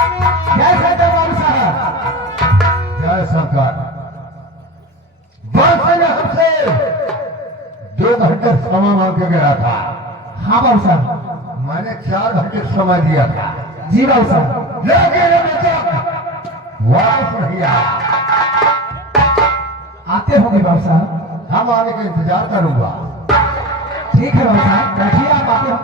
जय शंकर बाबू साहब। जय शंकर। बादशाह ने हमसे 2 घंटे समय मांग के गया था। हाँ बाबू साहब। मैंने 4 घंटे समय दिया था। जी बाबू साहब। लेकिन अभी तक वापस नहीं आया। आते होंगे बाबू साहब। हम आने का इंतजार करूंगा। ठीक है बाबू साहब, बैठिए, आप आते हो।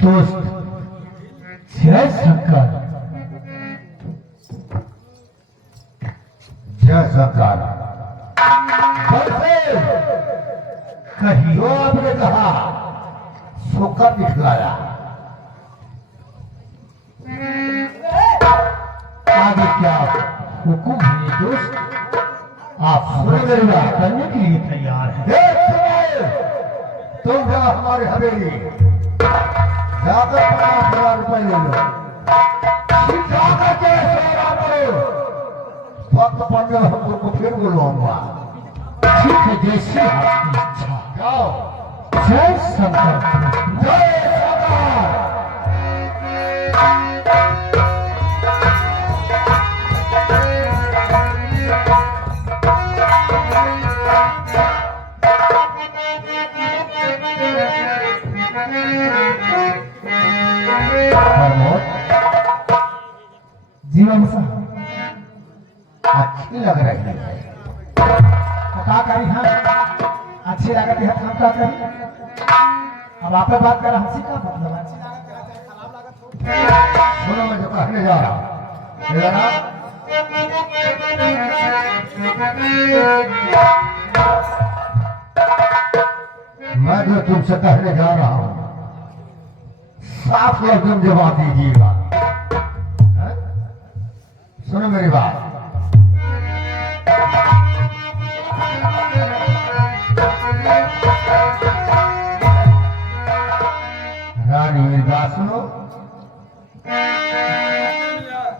दोस्त जय शंकर। जय शंकर। कहियो आपने कहा सोका दिखलाया। आगे क्या हुक्म है दोस्त? आप सुन मेरी बात करने के लिए तैयार हैं। तुम जा हमारे हवेली जाकर 50,000 रुपए ले लो। जाकर के सेवा करो। वक्त पड़ने में हम तुमको फिर बुलवाऊंगा। ठीक है, जैसी आपकी इच्छा। जाओ। जय शंकर। जय शंकर। जी बाबू साहब। अच्छी लग रही है। तो क्या करी हम? अच्छी लागत है, हम क्या करें? अब आप बात कर, हमसे क्या मतलब? अच्छी लागत है, चाहे खराब लागत हो। सुनो, मैं जो कहने जा रहा हूँ, जरा मैं जो तुमसे कहने जा रहा हूँ साफ लफ्ज़ में जवाब दीजिएगा। हैं? सुनो मेरी बात। रानी मेरी बात सुनो।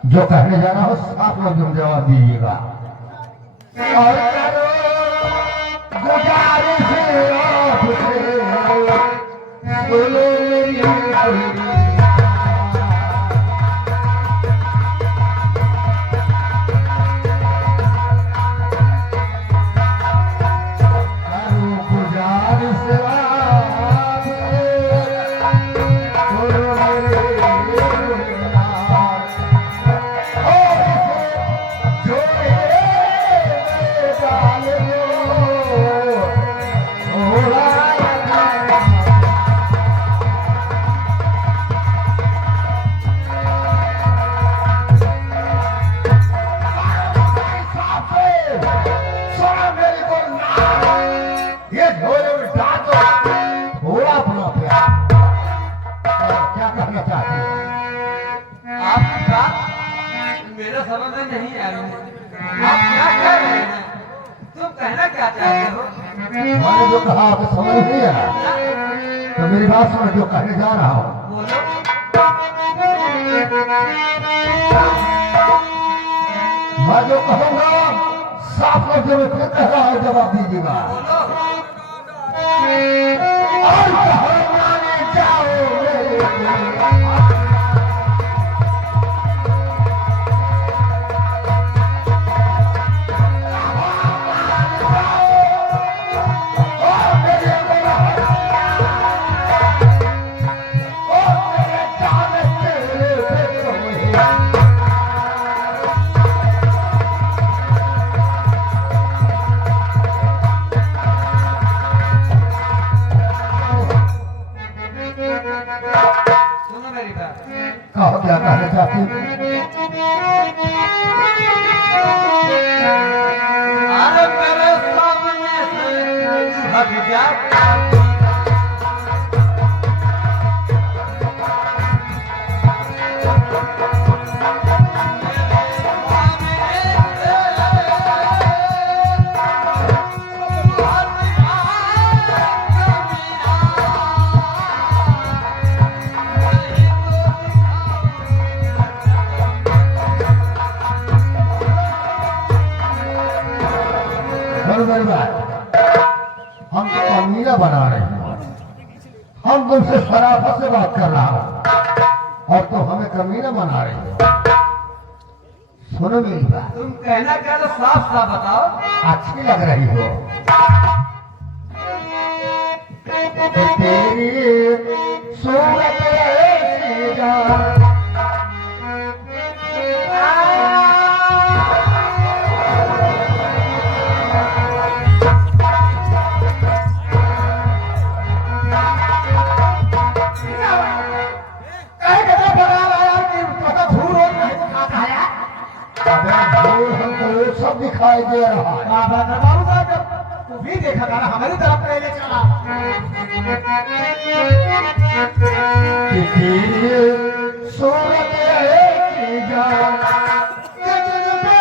जो कहने जा रहा हो साफ लफ्ज़ में जवाब दीजिएगा। और करो गुजारिश आपसे, सुनो मेरी बात। मेरा समझ में नहीं आ रही है। आप क्या कह रहे हैं? तुम कहना क्या चाहते हो? मैंने जो कहा आपको समझ नहीं आया तो मेरी बात सुनो, जो कहने जा रहा हूँ। बोलो। मैं जो कहूँगा साफ लफ्ज़ में फिर कह रहा है, जवाब दीजिएगा। और कहो माने जाओ सुनो मेरी बात। कहो क्या कहना चाहती हूँ। अरे मेरे सामने से हट जा। मेरी बात, हम तो कमीना बना रहे हैं, हम तुमसे शराफत से बात कर रहा हूँ और तुम हमें कमीना बना रही हो। सुनो मेरी बात, तुम कहना क्या तो साफ साफ बताओ। अच्छी लग रही हो कि तेरी सूरत ऐसी जान सब दिखाई दे रहा है। बाबू साहब जब तू भी देखा था ना हमारी तरफ पहले चला कि तेरी सूरत ऐसी जान कि तुझ पे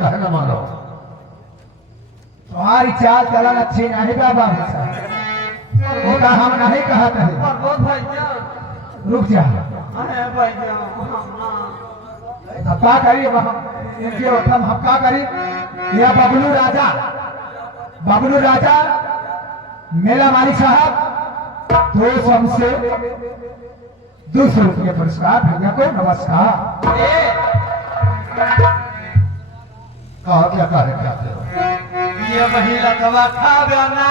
कहना मानो। तुम्हारी चाल चलन अच्छी नहीं बाबा साहब, हम नहीं कहा था। और बहुत भाई जान, रुक जा, अरे भाई जान, अब क्या करिए इनके हम क्या करी। यह बबलू राजा मेला मालिक साहब 200 से 200 रुपये पुरस्कार भैया को नमस्कार। कहा क्या कार्य चाहते हो? ये महिला दवा खा गाना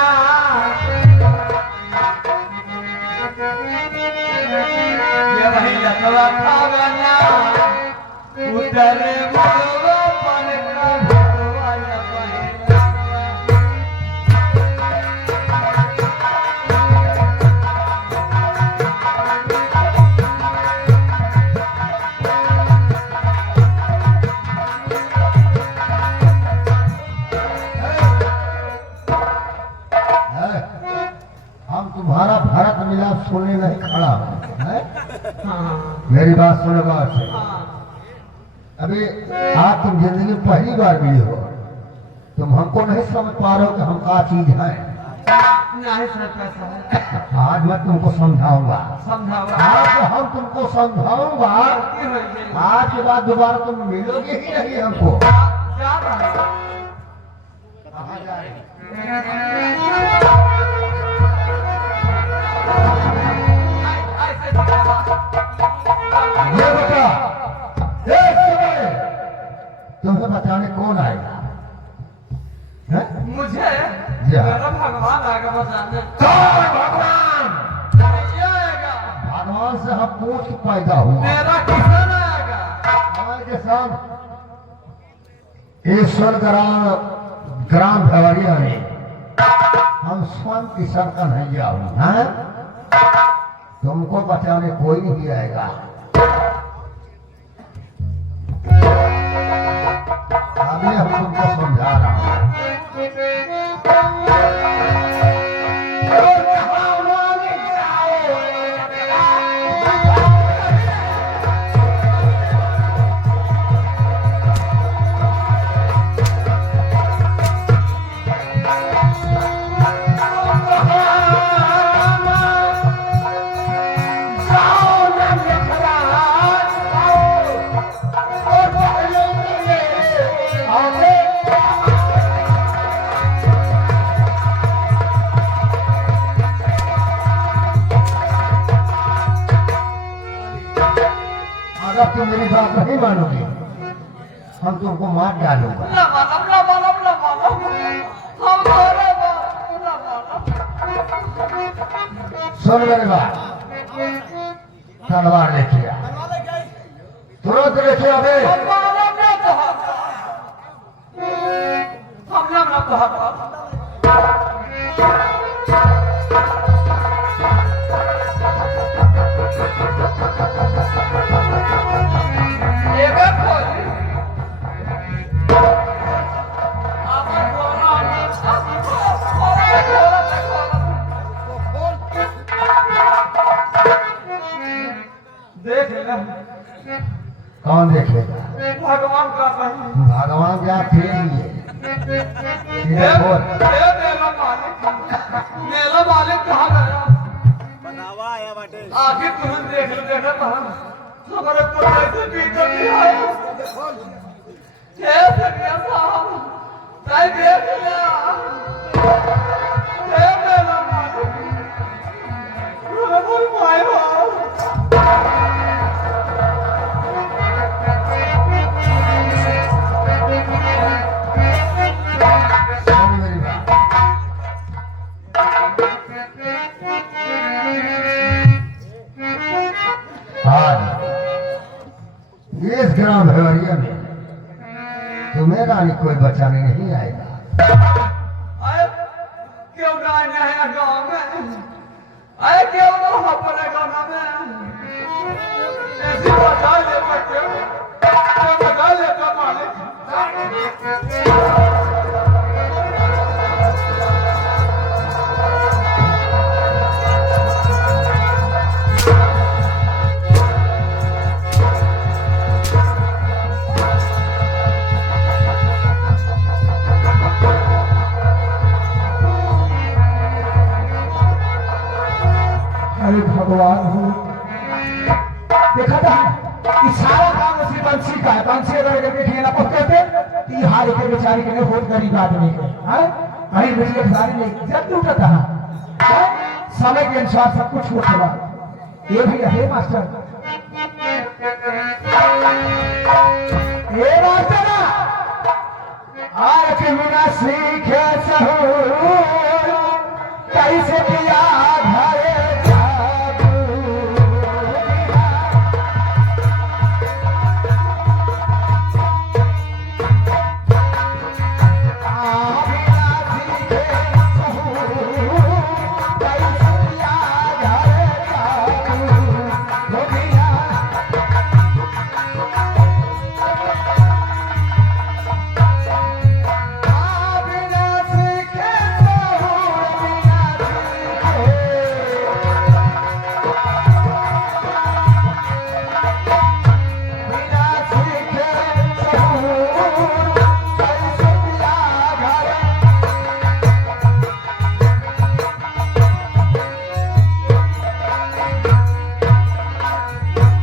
ये महिला दवा खा गाना उधर मुड़वा पर का भगवा या महिला हम तुम्हारा भारत मिलाप सुनने नहीं खड़ा हूं, है? हाँ मेरी बात सुनो बात से। हाँ अभी आज तुम जिंदगी में पहली बार मिले हो, तुम हमको नहीं समझ पा रहे हो कि हम क्या चीज है। नहीं सर पैसा है आज मैं तुमको समझाऊंगा, समझाओ आज हम तुमको समझाऊंगा। आज के बाद दोबारा तुम मिलोगे ही नहीं हमको। क्या बात है? कहाँ जा रही? ये बता, एक समय तुम्हें बचाने कौन आएगा? हैं? मुझे जी हाँ। मेरा भगवान आएगा बताने। कौन भगवान? ये आएगा भगवान से हम पूछ के पैदा हुआ। मेरा किसान आएगा। हमारे किसान ईश्वर ग्राम भवरिया में हम स्वयं किसान का नैया हूँ, हैं? तुमको बचाने कोई नहीं आएगा। अभी हम तुमको समझा रहा हूँ। अगर तुम मेरी बात नहीं मानोगे हम तुमको मार डालूंगा। ना मालूम ना मालूम ना मालूम हम मारे ना मालूम। सुन मेरी बात, तलवार लेके आ, तुरंत लेके आवे। हम मालूम ना कहा हम ना कहा देखेगा कौन देखेगा? भगवान का नहीं भगवान क्या फेर लिए सीधे बोल। मेरा मालिक कहाँ गया? आखिर तुम्हें देख लो देखा कहाँ हमारे पुत्र से पीछे भी आया। हे सरिया साहब मैं देख लिया। हे मेरा मालिक मेरा कोई माय हो। सुन मेरी बात, आज इस ग्राम भेवरिया में तुम्हें रानी कोई बचाने नहीं आएगा। अरे क्यों ना आया गाँव में? अरे क्यों ना अपने गाँव में? ऐसी बचा लेता क्यों बचा लेता मालिक? अरे भगवान हो, देखा था इशारा काम उसी बंसी का है। बंसी अगर करके खेलना पड़ते थे तो ये हाल के बेचारी के लिए बहुत गरीब आदमी है। कहीं बिजली खिलाड़ी नहीं जब टूटा था समय के अनुसार सब कुछ होता। ये भी है मास्टर, ये मास्टर आर के बिना सीखे सहू कैसे किया